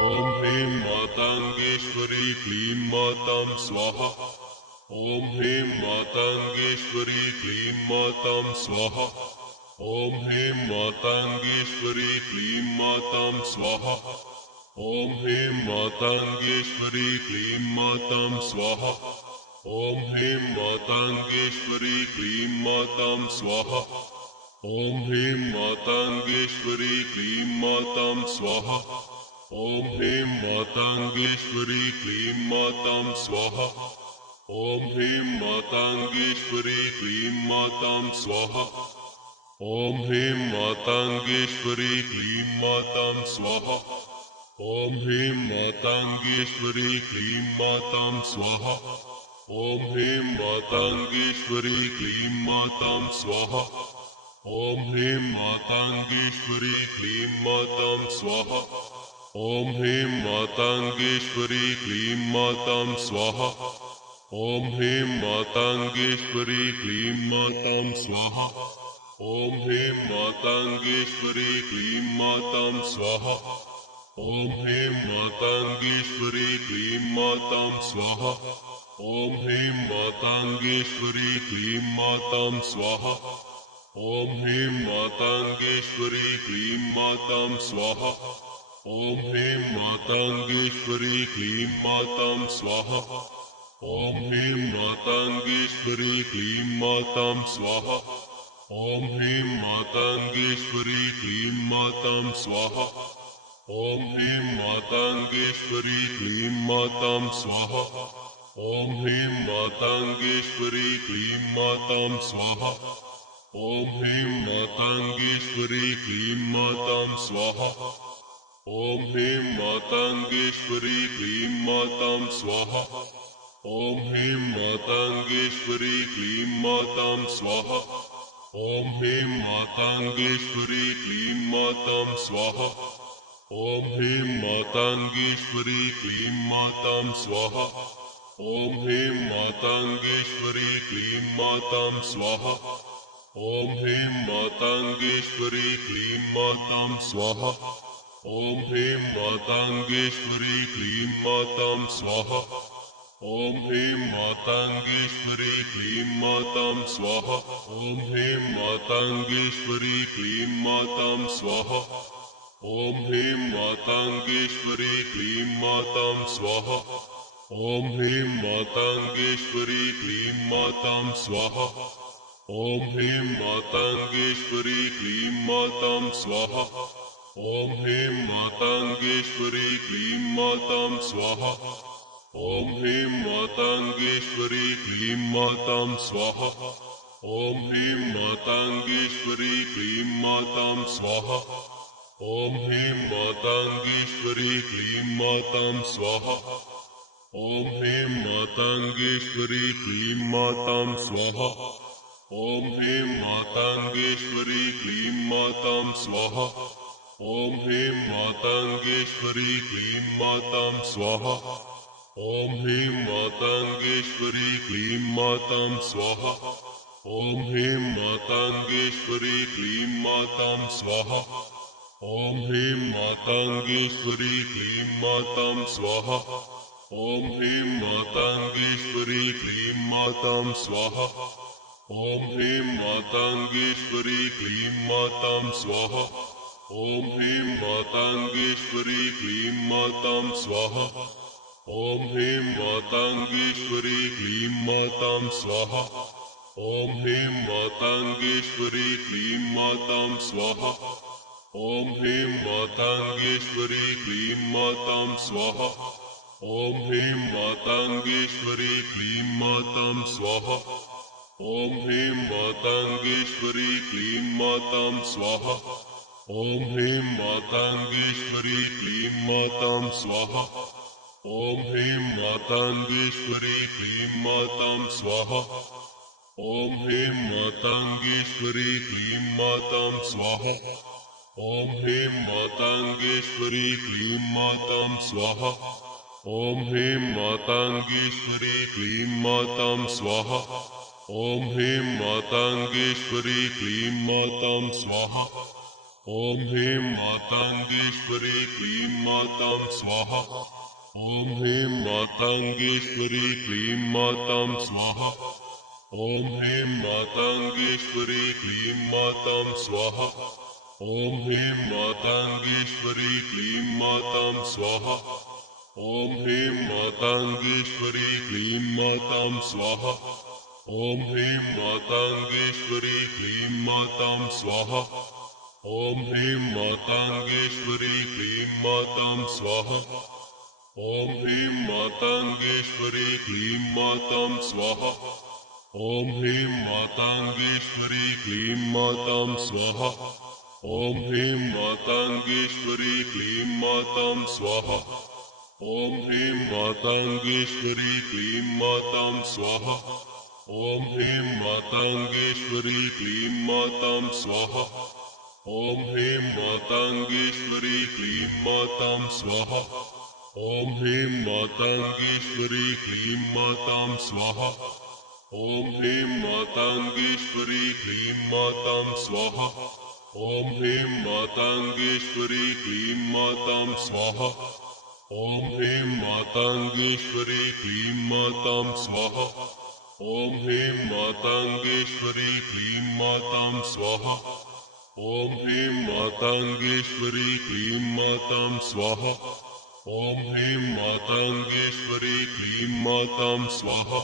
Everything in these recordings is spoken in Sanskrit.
ॐ ह्रीं माताङ्गेश्वरी क्लीं मातां स्वाहा। ॐ ह्रीं माताङ्गेश्वरी क्लीं मातां स्वाहा। ॐ ह्रीं माताङ्गेश्वरी क्लीं मातां स्वाहा। ॐ ह्रीं माताङ्गेश्वरी क्लीं मातां स्वाहा। ॐ ह्रीं माताङ्गेश्वरी क्लीं मातां स्वाहा। ॐ ह्रीं माताङ्गेश्वरी क्लीं मातां स्वाहा। ॐ ह्रीं माताङ्गेश्वरी क्लीं मातां स्वाहा। ॐ ह्रीं माताङ्गेश्वरी क्लीं मातां स्वाहा। ॐ ह्रीं माताङ्गेश्वरी क्लीं मातां स्वाहा। ॐ ह्रीं माताङ्गेश्वरी क्लीं मातां स्वाहा। ॐ ह्रीं माताङ्गेश्वरी क्लीं मातां स्वाहा। ॐ ह्रीं माताङ्गेश्वरी क्लीं मातां स्वाहा। ॐ ह्रीं माताङ्गेश्वरी क्लीं मातां स्वाहा। ॐ ह्रीं माताङ्गेश्वरी क्लीं मातां स्वाहा। ॐ ह्रीं माताङ्गेश्वरी क्लीं मातां स्वाहा। ॐ ह्रीं माताङ्गेश्वरी क्लीं मातां स्वाहा। ॐ ह्रीं माताङ्गेश्वरी क्लीं मातां स्वाहा। ॐ ह्रीं माताङ्गेश्वरी क्लीं मातां स्वाहा। ॐ ह्रीं माताङ्गेश्वरी क्लीं मातां स्वाहा। ॐ ह्रीं माताङ्गेश्वरी क्लीं मातां स्वाहा। ॐ ह्रीं माताङ्गेश्वरी क्लीं मातां स्वाहा। ॐ ह्रीं माताङ्गेश्वरी क्लीं मातां स्वाहा। ॐ ह्रीं माताङ्गेश्वरी क्लीं मातां स्वाहा। ॐ ह्रीं माताङ्गेश्वरी क्लीं मातां स्वाहा। ॐ ह्रीं माताङ्गेश्वरी क्लीं मातां स्वाहा। ॐ ह्रीं माताङ्गेश्वरी क्लीं मातां स्वाहा। ॐ ह्रीं माताङ्गेश्वरी क्लीं मातां स्वाहा। ॐ ह्रीं माताङ्गेश्वरी क्लीं मातां स्वाहा। ॐ ह्रीं माताङ्गेश्वरी क्लीं मातां स्वाहा। ॐ ह्रीं माताङ्गेश्वरी क्लीं मातां स्वाहा। ॐ ह्रीं माताङ्गेश्वरी क्लीं मातां स्वाहा। ॐ ह्रीं माताङ्गेश्वरी क्लीं मातां स्वाहा। ॐ ह्रीं माताङ्गेश्वरी क्लीं मातां स्वाहा। ॐ ह्रीं माताङ्गेश्वरी क्लीं मातां स्वाहा। ॐ ह्रीं माताङ्गेश्वरी क्लीं मातां स्वाहा। ॐ ह्रीं माताङ्गेश्वरी क्लीं मातां स्वाहा। ॐ ह्रीं माताङ्गेश्वरी क्लीं मातां स्वाहा। ॐ ह्रीं माताङ्गेश्वरी क्लीं मातां स्वाहा। ॐ ह्रीं माताङ्गेश्वरी क्लीं मातां स्वाहा। ॐ ह्रीं माताङ्गेश्वरी क्लीं मातां स्वाहा। ॐ ह्रीं माताङ्गेश्वरी क्लीं मातां स्वाहा। ॐ ह्रीं माताङ्गेश्वरी क्लीं मातां स्वाहा। ॐ ह्रीं माताङ्गेश्वरी क्लीं मातां स्वाहा। ॐ ह्रीं माताङ्गेश्वरी क्लीं मातां स्वाहा। ॐ ह्रीं माताङ्गेश्वरी क्लीं मातां स्वाहा। ॐ ह्रीं माताङ्गेश्वरी क्लीं मातां स्वाहा। ॐ ह्रीं माताङ्गेश्वरी क्लीं मातां स्वाहा। ॐ ह्रीं माताङ्गेश्वरी क्लीं मातां स्वाहा। ॐ ह्रीं माताङ्गेश्वरी क्लीं मातां स्वाहा। ॐ ह्रीं माताङ्गेश्वरी क्लीं मातां स्वाहा। ॐ ह्रीं माताङ्गेश्वरी क्लीं मातां स्वाहा। ॐ ह्रीं माताङ्गेश्वरी क्लीं मातां स्वाहा। ॐ ह्रीं माताङ्गेश्वरी क्लीं मातां स्वाहा। ॐ ह्रीं माताङ्गेश्वरी क्लीं मातां स्वाहा। ॐ ह्रीं माताङ्गेश्वरी क्लीं मातां स्वाहा। ॐ ह्रीं माताङ्गेश्वरी क्लीं मातां स्वाहा। ॐ ह्रीं माताङ्गेश्वरी क्लीं मातां स्वाहा। ॐ ह्रीं माताङ्गेश्वरी क्लीं मातां स्वाहा। ॐ ह्रीं माताङ्गेश्वरी क्लीं मातां स्वाहा। ॐ ह्रीं माताङ्गेश्वरी क्लीं मातां स्वाहा। ॐ ह्रीं माताङ्गेश्वरी क्लीं मातां स्वाहा ॐ ह्रीं माताङ्गेश्वरी क्लीं मातां स्वाहा ॐ ह्रीं माताङ्गेश्वरी क्लीं मातां स्वाहा ॐ ह्रीं माताङ्गेश्वरी क्लीं मातां स्वाहा ॐ ह्रीं माताङ्गेश्वरी क्लीं मातां स्वाहा ॐ ह्रीं माताङ्गेश्वरी क्लीं मातां स्वाहा ॐ ह्रीं माताङ्गेश्वरी क्लीं मातां स्वाहा ॐ ह्रीं माताङ्गेश्वरी क्लीं मातां स्वाहा ॐ ह्रीं माताङ्गेश्वरी क्लीं मातां स्वाहा ॐ ह्रीं माताङ्गेश्वरी क्लीं मातां स्वाहा ॐ ह्रीं माताङ्गेश्वरी क्लीं मातां स्वाहा ॐ ह्रीं माताङ्गेश्वरी क्लीं मातां स्वाहा ॐ ह्रीं माताङ्गेश्वरी क्लीं मातां स्वाहा ॐ ह्रीं माताङ्गेश्वरी क्लीं मातां स्वाहा ॐ ह्रीं माताङ्गेश्वरी क्लीं मातां स्वाहा ॐ ह्रीं माताङ्गेश्वरी क्लीं मातां स्वाहा ॐ ह्रीं माताङ्गेश्वरी क्लीं मातां स्वाहा ॐ ह्रीं माताङ्गेश्वरी क्लीं मातां स्वाहा ॐ ह्रीं माताङ्गेश्वरी क्लीं मातां स्वाहा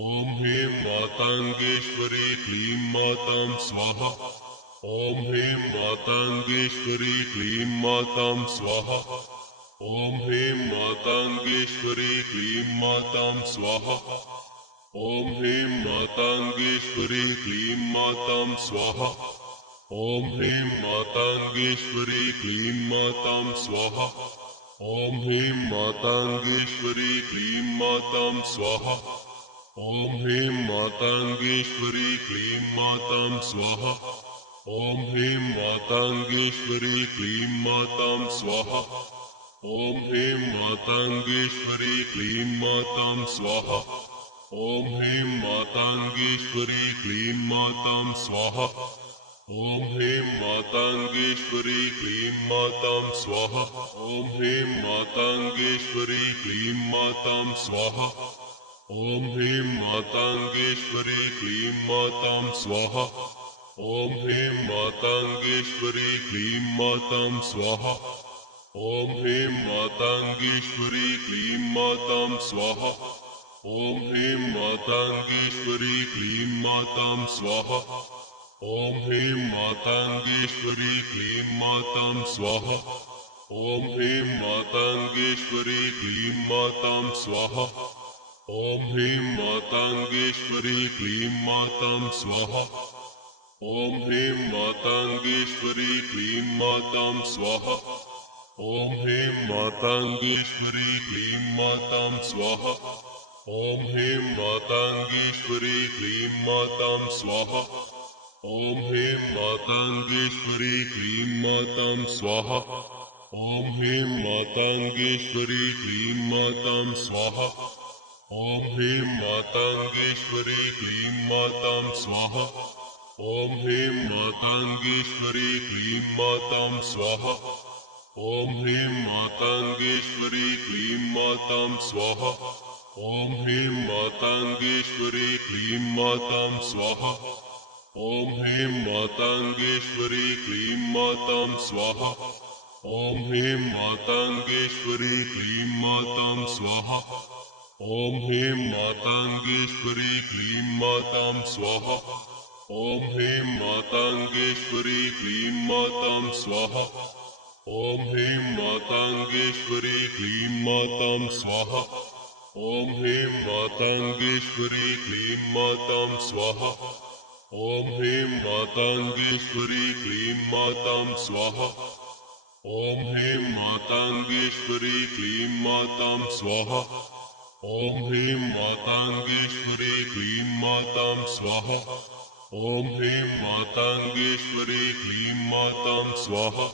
ॐ ह्रीं माताङ्गेश्वरी क्लीं मातां स्वाहा ॐ ह्रीं माताङ्गेश्वरी क्लीं मातां स्वाहा ॐ ह्रीं माताङ्गेश्वरी क्लीं मातां स्वाहा ॐ ह्रीं माताङ्गेश्वरी क्लीं मातां स्वाहा ॐ ह्रीं माताङ्गेश्वरी क्लीं मातां स्वाहा ॐ ह्रीं माताङ्गेश्वरी क्लीं मातां स्वाहा ॐ ह्रीं माताङ्गेश्वरी क्लीं मातां स्वाहा ॐ ह्रीं माताङ्गेश्वरी क्लीं मातां स्वाहा ॐ ह्रीं माताङ्गेश्वरी क्लीं मातां स्वाहा ॐ ह्रीं माताङ्गेश्वरी क्लीं मातां स्वाहा ॐ ह्रीं माताङ्गेश्वरी क्लीं मातां स्वाहा ॐ ह्रीं माताङ्गेश्वरी क्लीं मातां स्वाहा ॐ ह्रीं माताङ्गेश्वरी क्लीं मातां स्वाहा ॐ ह्रीं माताङ्गेश्वरी क्लीं मातां स्वाहा ॐ ह्रीं माताङ्गेश्वरी क्लीं मातां स्वाहा ॐ ह्रीं माताङ्गेश्वरी क्लीं मातां स्वाहा ॐ ह्रीं माताङ्गेश्वरी क्लीं मातां स्वाहा ॐ ह्रीं माताङ्गेश्वरी क्लीं मातां स्वाहा ॐ ह्रीं माताङ्गेश्वरी क्लीं मातां स्वाहा ॐ ह्रीं माताङ्गेश्वरी क्लीं मातां स्वाहा ॐ ह्रीं माताङ्गेश्वरी क्लीं मातां स्वाहा ॐ ह्रीं माताङ्गेश्वरी क्लीं मातां स्वाहा ॐ ह्रीं माताङ्गेश्वरी क्लीं मातां स्वाहा ॐ ह्रीं माताङ्गेश्वरी क्लीं मातां स्वाहा ॐ ह्रीं माताङ्गेश्वरी क्लीं मातां स्वाहा ॐ ह्रीं माताङ्गेश्वरी क्लीं मातां स्वाहा ॐ ह्रीं माताङ्गेश्वरी क्लीं मातां स्वाहा ॐ ह्रीं माताङ्गेश्वरी क्लीं मातां स्वाहा ॐ ह्रीं माताङ्गेश्वरी क्लीं मातां स्वाहा ॐ ह्रीं माताङ्गेश्वरी क्लीं मातां स्वाहा ॐ ह्रीं माताङ्गेश्वरी क्लीं मातां स्वाहा ॐ ह्रीं माताङ्गेश्वरी क्लीं मातां स्वाहा ॐ ह्रीं माताङ्गेश्वरी क्लीं मातां स्वाहा ॐ ह्रीं माताङ्गेश्वरी क्लीं मातां स्वाहा ॐ ह्रीं माताङ्गेश्वरी क्लीं मातां स्वाहा ॐ ह्रीं माताङ्गेश्वरी क्लीं मातां स्वाहा ॐ ह्रीं माताङ्गेश्वरी क्लीं मातां स्वाहा ॐ ह्रीं माताङ्गेश्वरी क्लीं मातां स्वाहा ॐ ह्रीं माताङ्गेश्वरी क्लीं मातां स्वाहा